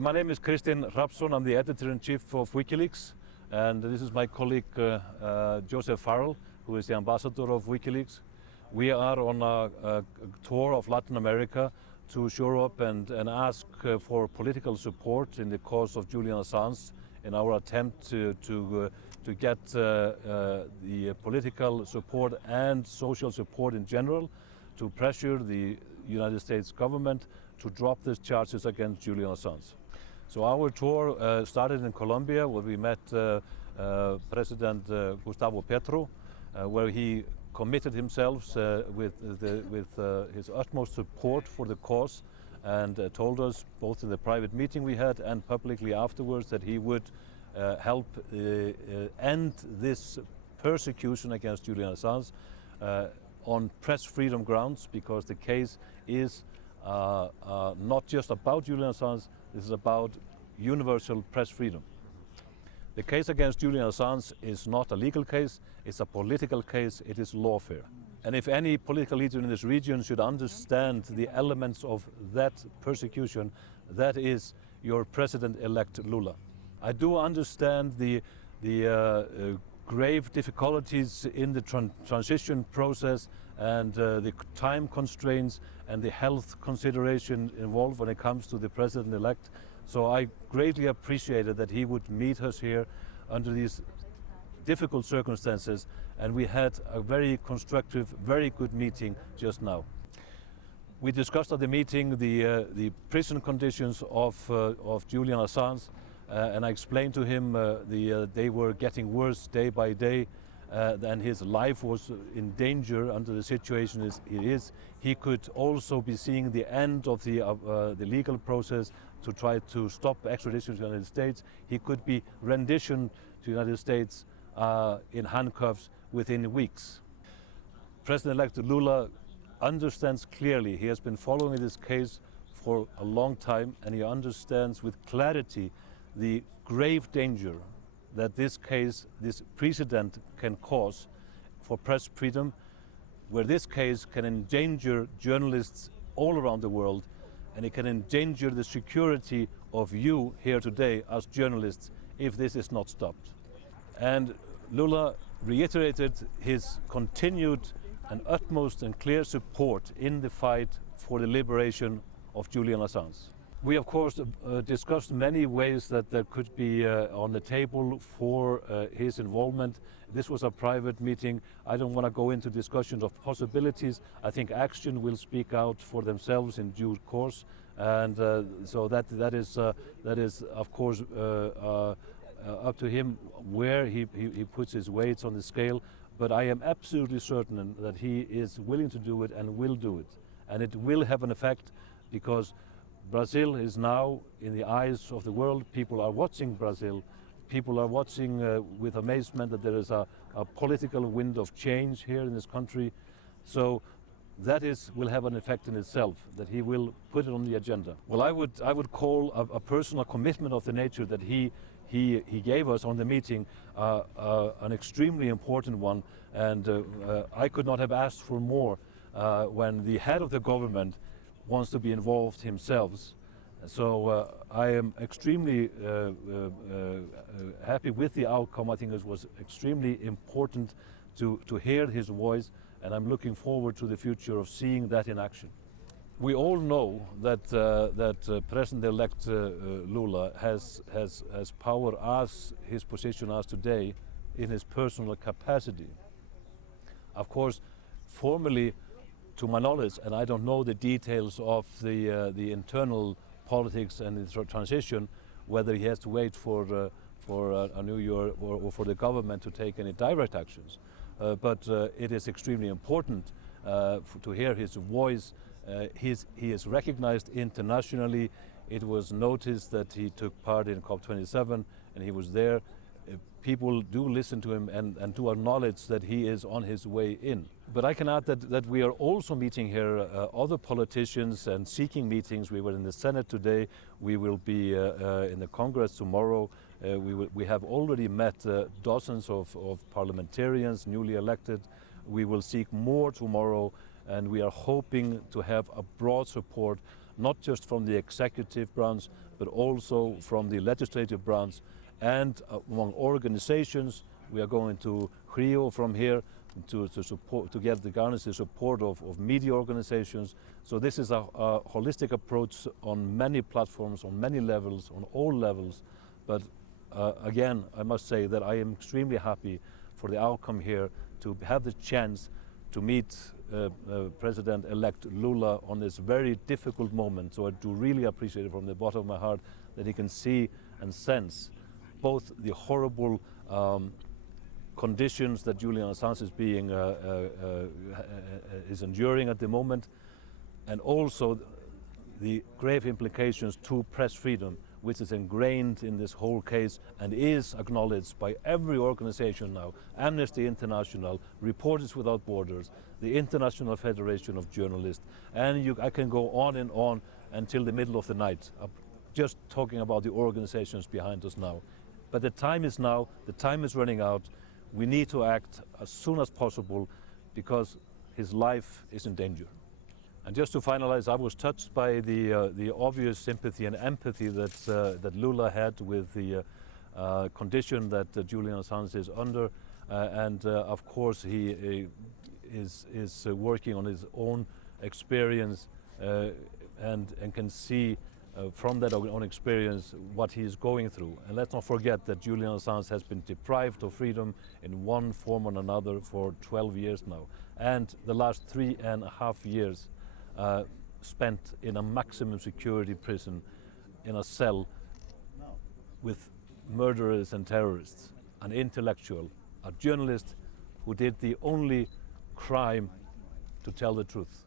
My name is Kristinn Hrafnsson. I'm the editor-in-chief of WikiLeaks, and this is my colleague Joseph Farrell, who is the ambassador of WikiLeaks. We are on a tour of Latin America to Europe and ask for political support in the cause of Julian Assange in our attempt to get the political support and social support in general to pressure the United States government to drop these charges against Julian Assange. So our tour started in Colombia, where we met President Gustavo Petro, where he committed himself with his utmost support for the cause, and told us both in the private meeting we had and publicly afterwards that he would help end this persecution against Julian Assange on press freedom grounds, because the case is not just about Julian Assange. This is about universal press freedom. The case against Julian Assange is not a legal case, it's a political case, it is lawfare. And if any political leader in this region should understand the elements of that persecution, that is your President-elect Lula. I do understand the grave difficulties in the transition process and the time constraints and the health consideration involved when it comes to the President-elect. So I greatly appreciated that he would meet us here under these difficult circumstances, and we had a very constructive, very good meeting just now. We discussed at the meeting the prison conditions of Julian Assange, and I explained to him they were getting worse day by day, and his life was in danger under the situation it is. He could also be seeing the end of the legal process to try to stop extradition to the United States. He could be renditioned to the United States in handcuffs within weeks. President-elect Lula understands clearly. He has been following this case for a long time, and he understands with clarity the grave danger that this case, this precedent, can cause for press freedom, where this case can endanger journalists all around the world, and it can endanger the security of you here today as journalists if this is not stopped. And Lula reiterated his continued and utmost and clear support in the fight for the liberation of Julian Assange. We of course discussed many ways that there could be on the table for his involvement. This was a private meeting. I don't want to go into discussions of possibilities. I think action will speak out for themselves in due course, and so that is of course up to him where he puts his weights on the scale. But I am absolutely certain that he is willing to do it and will do it, and it will have an effect, because Brazil is now in the eyes of the world. People are watching Brazil. People are watching with amazement that there is a political wind of change here in this country. So that will have an effect in itself, that he will put it on the agenda. Well, I would call a personal commitment of the nature that he gave us on the meeting an extremely important one, and I could not have asked for more when the head of the government wants to be involved himself. So I am extremely happy with the outcome. I think it was extremely important to hear his voice, and I'm looking forward to the future of seeing that in action. We all know that President-elect Lula has power as his position as today in his personal capacity. Of course, formally, to my knowledge, and I don't know the details of the internal politics and the transition, whether he has to wait for a new year or for the government to take any direct actions. But it is extremely important to hear his voice. He is recognized internationally. It was noticed that he took part in COP27 and he was there. People do listen to him and do acknowledge that he is on his way in. But I can add that we are also meeting here other politicians and seeking meetings. We were in the Senate today. We will be in the Congress tomorrow. We have already met dozens of parliamentarians, newly elected. We will seek more tomorrow, and we are hoping to have a broad support not just from the executive branch, but also from the legislative branch and among organizations. We are going to Rio from here to support, to get the garnish the support of media organizations. So this is a holistic approach on many platforms, on many levels, on all levels. But again, I must say that I am extremely happy for the outcome here, to have the chance to meet President-elect Lula on this very difficult moment. So I do really appreciate it from the bottom of my heart that he can see and sense both the horrible conditions that Julian Assange is enduring at the moment, and also the grave implications to press freedom, which is ingrained in this whole case and is acknowledged by every organization now: Amnesty International, Reporters Without Borders, the International Federation of Journalists, and I can go on and on until the middle of the night, just talking about the organizations behind us now. But the time is now, the time is running out. We need to act as soon as possible because his life is in danger. And just to finalize, I was touched by the obvious sympathy and empathy that Lula had with the condition that Julian Assange is under, and of course he is working on his own experience and can see from that own experience what he is going through. And let's not forget that Julian Assange has been deprived of freedom in one form or another for 12 years now, and the last 3.5 years spent in a maximum security prison in a cell with murderers and terrorists, an intellectual, a journalist who did the only crime to tell the truth.